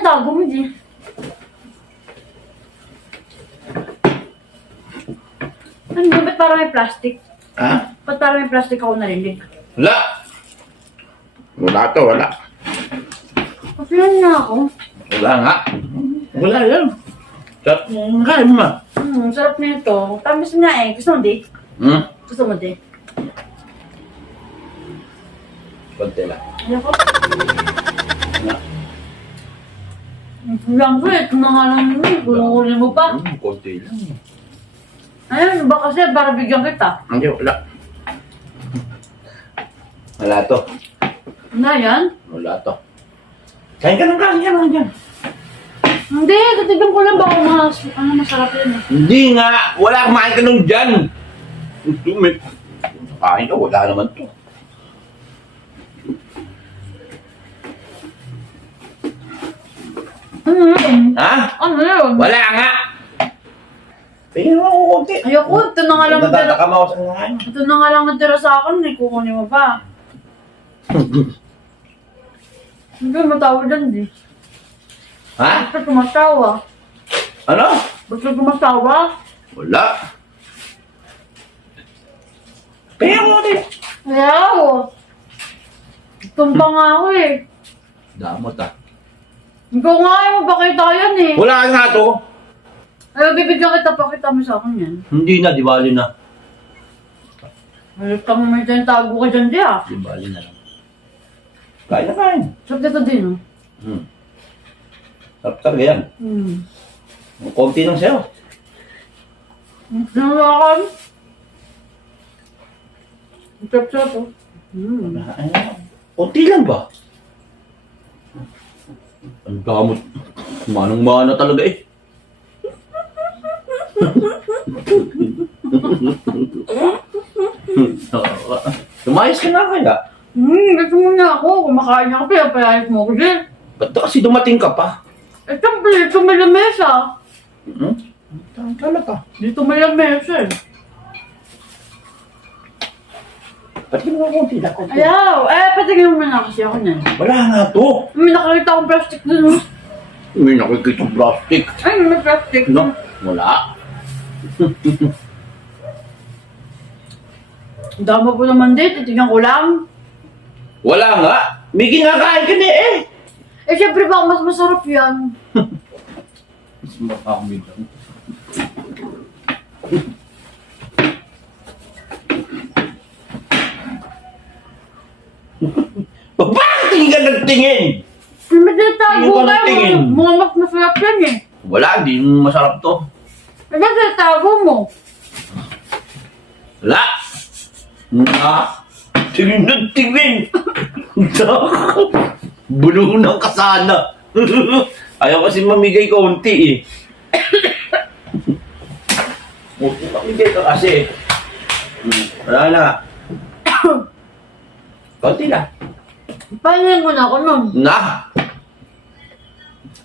itago mo, di? Ano ba? Ba't parang may plastic? Ha? Ba't parang may plastic ako narinig? Wala. Wala to, wala. Papilan na ako. Wala nga. Wala yan. Sarap kain mo. Sarap na ito. Tamis nga eh. Gusto mo, di? Hmm? Gusto mo, di? Konti lang. Ayoko. Wala. Lang ko eh. Ito na nga lang yun. Gulong-gulong mo pa. Konti lang. Ayun, ba kasi para bigyan kita? Hindi, wala. Wala to. Na yan? Wala to. Kain ka ng kain yan, mga dyan. Hindi, katigan ko lang ba kung masarap yun eh. Hindi nga. Wala, kumain ka nung dyan. Tumit. Kain ka, wala naman to. Ano yun? Ha? Ano yun? Wala nga. Tingnan mo ako konti. Ayoko, ito na nga lang natira. Natataka mo ako sa ngayon. Ito na nga lang natira sa akin, eh. Kukunin mo pa. Hindi ka matawa dyan, di. Ha? Ba't kumatawa? Ano? Ba't ka kumatawa? Wala. Tingnan mo konti. Ayaw. Tumba nga ako eh. Damot ah. Ikaw nga ayaw mo pakita yan eh. Wala nga to. Ayaw, bibigyan kita, pakita mo sa akin yan. Hindi na, di bali na. Ayaw ka mo may dyan, tago ka dyan, di ah. Di bali na lang. Kain na kain. Sarap dito din, oh. Sarap talaga yan. Konti lang sa'yo. Sinulakan. Sarap-sarap, oh. Konti lang ba? Ang damot. Manang-mana talaga eh. Tumayos ka na kaya? Gusto mo na ako. Kumakain ako, pinapayayos mo ako din. Ba't kasi dumating ka pa? Eh, siyempre, dito may lamesa. Talaga. Dito may lamesa eh. Ba't ka naman konti lang? Ayaw. Patigil mo na kasi ako niyan. Wala nga to. May nakakita akong plastic dun, oh. May nakikita plastic. Ay, may plastic. No? Wala. Ang dama po naman dito. Tingnan ko lang. Wala nga. May kinakain ka na eh. Eh, siyempre ba, mas masarap yan. Mas makakami lang. Bakit tingin ka nagtingin? May tinatago Tingin ka ka. ng tingin. Mga mas masarap yan eh. Wala, di masarap to. Eh, ba't tinatago mo? Wala. Tingin na tingin. Bulunan ka sana. Ayaw kasi mamigay konti eh. Mamigay ka kasi. Wala na. Konti na. Paano mo na ako nun? Na!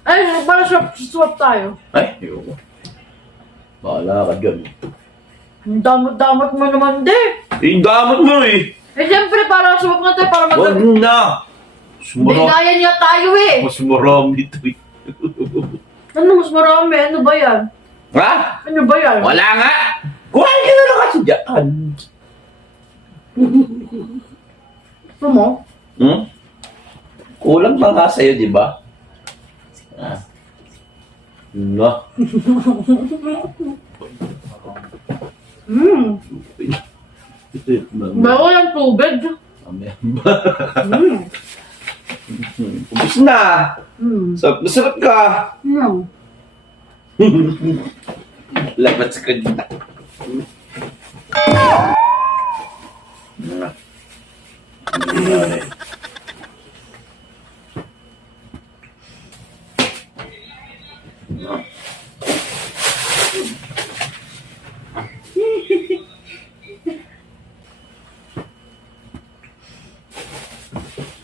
Ay, para swap tayo. Ay, ayoko. Bahala ka dyan. Ang damot-damot mo naman, di. Eh, damot mo eh. Eh, siyempre, para swap nga tayo, para Wag na. Hindi, kaya niya tayo eh. Mas marami ito eh. Ano, mas marami? Ano ba yan? Ha? Ano ba yan? Wala nga. Kuhain ka na lang kasi dyan. Gusto mo? Kulang pa nga sa'yo, di ba? Na. Bago lang tubig. Ubus na. Sarap na sarap ka. Labat sa kanya.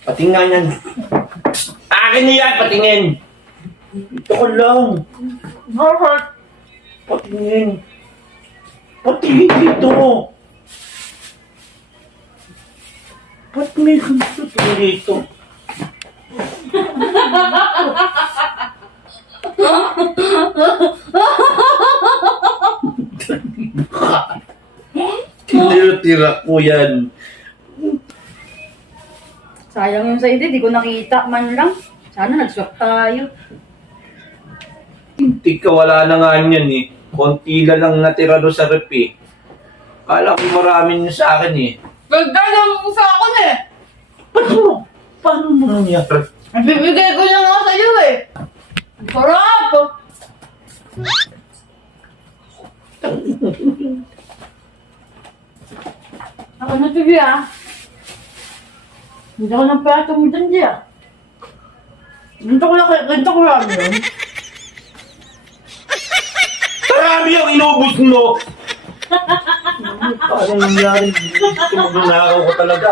Patingnan yan. Akin na yan, patingin. Ito ko lang. Bakit? Patingin. Patingin dito. Ba't may gusto dito? Tira ko yan. Sayang yung sa hindi, di ko nakita man lang. Sana nag-swap tayo. Hindi ka, wala na nga yan eh. Konti na lang natira doon sa rep eh. Kala ko marami niyo sa akin eh. Gagdalang mo sa akin eh. Paano mo nangyari? Bibigay ko na nga sa'yo eh. Ang sarap! Ako na TV ah. Hindi ako ng plato mo dyan diya. Ganito ko lang yun. Marami ang inubos mo! Paano nangyari? Tumulong na ako talaga.